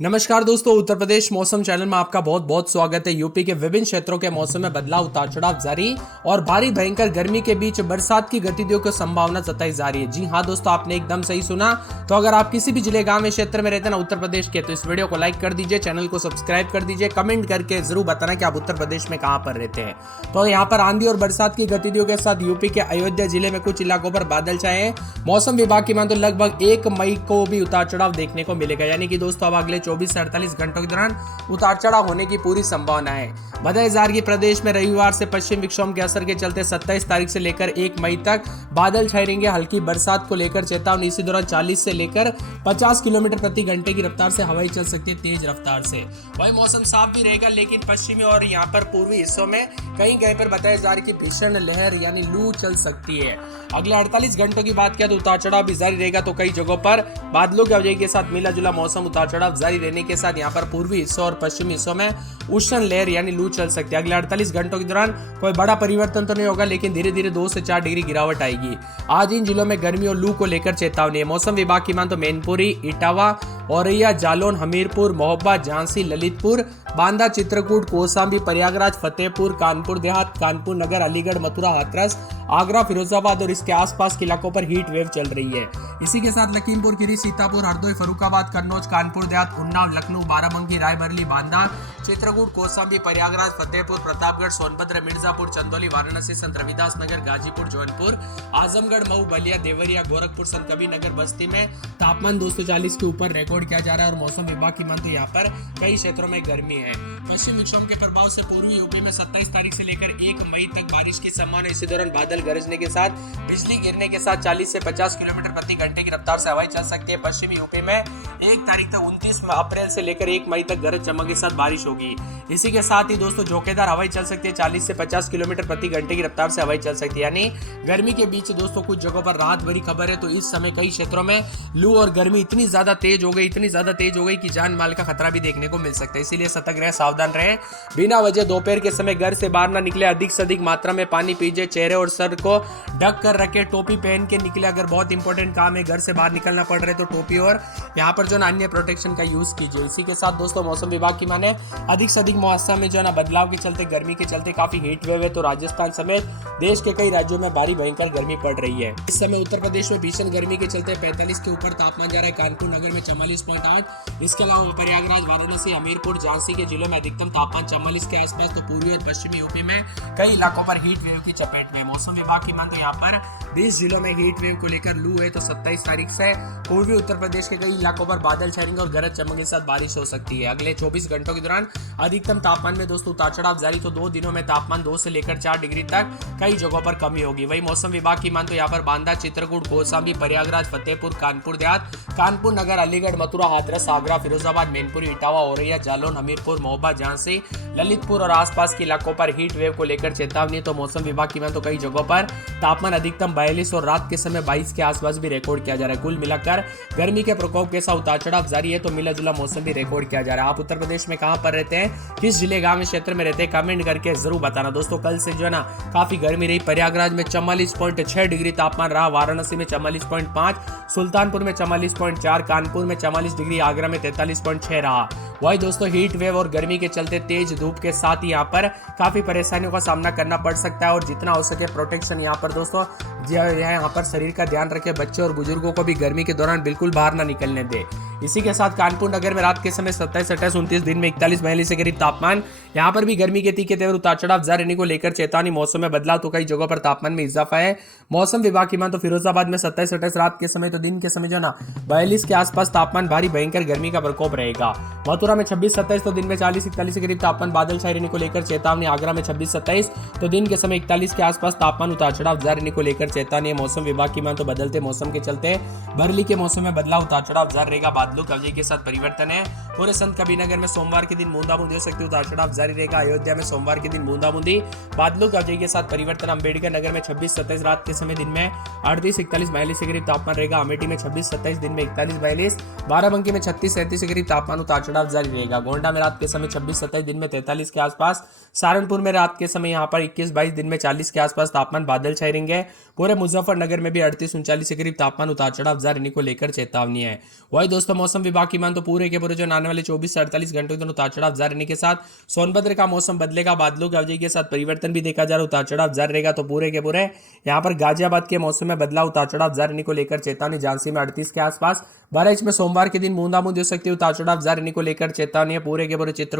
नमस्कार दोस्तों, उत्तर प्रदेश मौसम चैनल में आपका बहुत बहुत स्वागत है। यूपी के विभिन्न क्षेत्रों के मौसम में बदलाव, उतार चढ़ाव जारी और भारी भयंकर गर्मी के बीच बरसात की गतिविधियों की संभावना जताई जा रही है। जी हां दोस्तों, आपने एकदम सही सुना। तो अगर आप किसी भी जिले, गांव या क्षेत्र में रहते हैं ना उत्तर प्रदेश के, तो इस वीडियो को लाइक कर दीजिए, चैनल को सब्सक्राइब कर दीजिए, कमेंट करके जरूर बताना कि आप उत्तर प्रदेश में कहां पर रहते हैं। तो यहाँ पर आंधी और बरसात की गतिविधियों के साथ यूपी के अयोध्या जिले में कुछ इलाकों पर बादल छाए हैं। मौसम विभाग की मान तो लगभग 1 मई को भी उतार चढ़ाव देखने को मिलेगा, यानी कि दोस्तों अब अगले 24 से 48 घंटों के दौरान उतार चढ़ाव होने की पूरी संभावना है। बताया जा रहा है कि प्रदेश में रविवार से पश्चिम विक्षोभ के असर के चलते 27 तारीख से लेकर 1 मई तक बादल छाए रहेंगे। हल्की बरसात को लेकर चेतावनी। इसी दौरान 40 से लेकर 50 किलोमीटर प्रति घंटे की रफ्तार से हवाएं चल सकती है, तेज रफ्तार से। वही मौसम साफ भी रहेगा, लेकिन पश्चिमी और यहाँ पर पूर्वी हिस्सों में कहीं कहीं पर बताया जा रहा है कि भीषण लहर यानी लू चल सकती है। अगले 48 घंटों की बात किया तो उतार चढ़ाव भी जारी रहेगा। तो कई जगहों पर बादलों की आवाजाही के साथ मिला जुला मौसम, उतार चढ़ाव जारी रहने के साथ यहाँ पर पूर्वी हिस्सों और पश्चिमी हिस्सों में उष्ण लहर यानी लू चल सकती है। अगले 48 घंटों के दौरान कोई बड़ा परिवर्तन तो नहीं होगा, लेकिन धीरे धीरे 2 से 4 डिग्री गिरावट आएगी। आज इन जिलों में गर्मी और लू को लेकर चेतावनी है। मौसम विभाग की मान तो मैनपुरी, इटावा, औरैया, जालौन, हमीरपुर, महोबा, झांसी, ललितपुर, बांदा, चित्रकूट, कौशाम्बी, प्रयागराज, फतेहपुर, कानपुर देहात, कानपुर नगर, अलीगढ़, मथुरा, हाथरस, आगरा, फिरोजाबाद और इसके आसपास के इलाकों पर हीट वेव चल रही है। इसी के साथ लखीमपुर खीरी, सीतापुर, हरदोई, फर्रुखाबाद, कन्नौज, कानपुर देहात, उन्नाव, लखनऊ, बाराबंकी, रायबरेली, बांदा, चित्रकूट, कौशाम्बी, प्रयागराज, फतेहपुर, प्रतापगढ़, सोनभद्र, मिर्जापुर, चंदौली, वाराणसी, संत रविदास नगर, गाजीपुर, जौनपुर, आजमगढ़, मऊ, बलिया, देवरिया, गोरखपुर, संत कबीर नगर, बस्ती में तापमान 240 के ऊपर रिकॉर्ड किया जा रहा है। और मौसम विभाग की मान तो यहाँ पर कई क्षेत्रों में गर्मी है। पश्चिम विक्षोभ के प्रभाव से पूर्वी यूपी में 27 तारीख से लेकर 1 मई तक बारिश की संभावना। इसी दौरान बादल गरजने के साथ बिजली गिरने के साथ 40 से 50 किलोमीटर प्रति घंटे की रफ्तार से हवाएं चल सकती है। पश्चिमी यूपी में 1 तारीख तक 29 अप्रैल से लेकर 1 मई तक गरज चमक के साथ बारिश होगी। इसी के साथ ही दोस्तों झोंकेदार हवाएं चल सकती है। 40 से 50 किलोमीटर प्रति घंटे की रफ्तार से हवाएं चल सकती है। यानी गर्मी के बीच दोस्तों कुछ जगहों पर राहत भरी खबर है। तो इस समय कई क्षेत्रों में लू और गर्मी इतनी ज्यादा तेज हो गई कि जान माल का खतरा भी देखने को मिल सकता है। इसीलिए सतर्क रहे, सावधान रहें। बिना वजह दोपहर के समय घर से बाहर ना निकले। अधिक से अधिक मात्रा में पानी पीजिए। चेहरे और सर को ढक कर रखे। टोपी पहन के निकले। अगर बहुत इंपॉर्टेंट काम है, घर से बाहर निकलना पड़ रहा है, तो टोपी और यहाँ पर जो ना अन्य प्रोटेक्शन का यूज कीजिए। इसी के साथ दोस्तों मौसम विभाग की माने अधिक से अधिक मौसम में जो ना बदलाव के चलते, गर्मी के चलते काफी हीट वेव है। तो राजस्थान समेत देश के कई राज्यों में भारी भयंकर गर्मी पड़ रही है। इस समय उत्तर प्रदेश में भीषण गर्मी के चलते 45 के ऊपर तापमान जा रहा है। कानपुर नगर में 44.8। इसके अलावा प्रयागराज, वाराणसी, हमीरपुर, झांसी के जिलों में अधिकतम तापमान 44 के आसपास। तो पूर्वी और पश्चिमी यूपी में कई इलाकों पर हीट वेव की चपेट में। मौसम विभाग की मांग यहाँ पर 20 जिलों में हीट वेव को लेकर लू है। तो 27 तारीख से पूर्वी उत्तर प्रदेश के कई इलाकों पर बादल छाएंगे और गरज चमक के साथ बारिश हो सकती है। अगले 24 घंटों के दौरान अधिकतम तापमान में दोस्तों उतार चढ़ाव जारी। तो 2 दिनों में तापमान 2 से लेकर 4 डिग्री तक कई जगहों पर कमी होगी। वही मौसम विभाग की मान तो यहाँ पर बांदा, चित्रकूट, कौशाम्बी, प्रयागराज, फतेहपुर, कानपुर देहात, कानपुर नगर, अलीगढ़, मथुरा, हाथरस, आगरा, फिरोजाबाद, मैनपुरी, इटावा, औरैया, जालौन, हमीरपुर, महोबा, झांसी, ललितपुर और आसपास के इलाकों पर हीट वेव को लेकर चेतावनी। तो मौसम विभाग की मान तो कई जगहों पर तापमान अधिकतम 42 और रात के समय 22 के आसपास भी रिकॉर्ड किया जा रहा है। कुल मिलाकर गर्मी के प्रकोप के साथ उतार चढ़ाव जारी है। तो मिला जुला मौसम भी रिकॉर्ड किया जा रहा है। आप उत्तर प्रदेश में कहां पर रहते हैं, किस जिले, गांव, क्षेत्र में रहते हैं, कमेंट करके जरूर बताना। दोस्तों कल से जो है ना काफी गर्मी रही। प्रयागराज में 44.6 डिग्री तापमान रहा, वाराणसी में 44.5, सुल्तानपुर में 44.4, कानपुर में 44 डिग्री, आगरा में 43.6 रहा। वही दोस्तों हीट वेव और गर्मी के चलते तेज धूप के साथ यहाँ पर काफी परेशानियों का सामना करना पड़ सकता है। और जितना हो सके प्रोटेक्शन यहाँ पर दोस्तों यहाँ पर शरीर का ध्यान रखें। बच्चे और बुजुर्गों को भी गर्मी के दौरान बिल्कुल बाहर ना निकलने दे। इसी के साथ कानपुर नगर में रात के समय 27, 28, 29 दिन में 41-42 के करीब तापमान। यहाँ पर भी गर्मी के तीखे तेवर उतार चढ़ाव जारी रहने को लेकर चेतावनी। मौसम में बदलाव, तो कई जगहों पर तापमान में इजाफा है। मौसम विभाग की मान तो फिरोजाबाद में 27, 28 रात के समय, तो दिन के समय जो ना 42 के आसपास तापमान, भारी भयंकर गर्मी का प्रकोप रहेगा। मथुरा में 26, 27 तो दिन में 40, 41 के करीब तापमान, बादल छाए रहने को लेकर चेतावनी। आगरा में 26, 27 तो दिन के समय 41 के आसपास तापमान, उतार चढ़ाव जारी रहने को लेकर चेतावनी। मौसम विभाग की मान तो बदलते मौसम के चलते बरेली के मौसम में बदलाव, उतार चढ़ाव जारी रहेगा। बादलों की आवाजाही के साथ परिवर्तन है। पूरे संत कबीर नगर में सोमवार के दिन बूंदाबूंदी हो सकती है, उतार चढ़ाव जारी रहेगा। अयोध्या में सोमवार के दिन बूंदाबूंदी, बादलों की आवाजाही के साथ परिवर्तन। अंबेडकर नगर में 26, 27 रात के समय, दिन में 38, 41, 42 के करीब तापमान रहेगा। अमेठी में 26, 27 दिन में 41, 42, बाराबंकी में 36, 37 के करीब तापमान, उतार चढ़ाव जारी रहेगा। गोंडा में रात के समय 26, 27 दिन में 43 के आसपास। सहारनपुर में रात के समय यहाँ पर 21, 22 दिन में 40 के आसपास तापमान, बादल छाए रहेंगे। पूरे मुजफ्फरनगर में भी 38-39 के करीब तापमान उतार चढ़ाव जारी रहने को लेकर चेतावनी है। वही दोस्तों मौसम विभाग की मान तो पूरे के पूरे जो आने वाले 24 से 48 घंटों के उतार चढ़ाव जारी रहने के साथ सोनभद्र का मौसम बदलेगा, बादलों की अवधि के साथ परिवर्तन भी देखा जा रहा है, उतार चढ़ाव जारी रहेगा। तो पूरे के पूरे यहाँ पर गाजियाबाद के मौसम में बदलाव, उतार चढ़ाव जारी रहने को लेकर चेतावनी। झांसी में 38 के आसपास, बहराइच में सोमवार के दिन बूंदाबूंदी हो सकती है, उतार चढ़ाव जारी रहने को लेकर चेतावनी है। पूरे के पूरे चित्र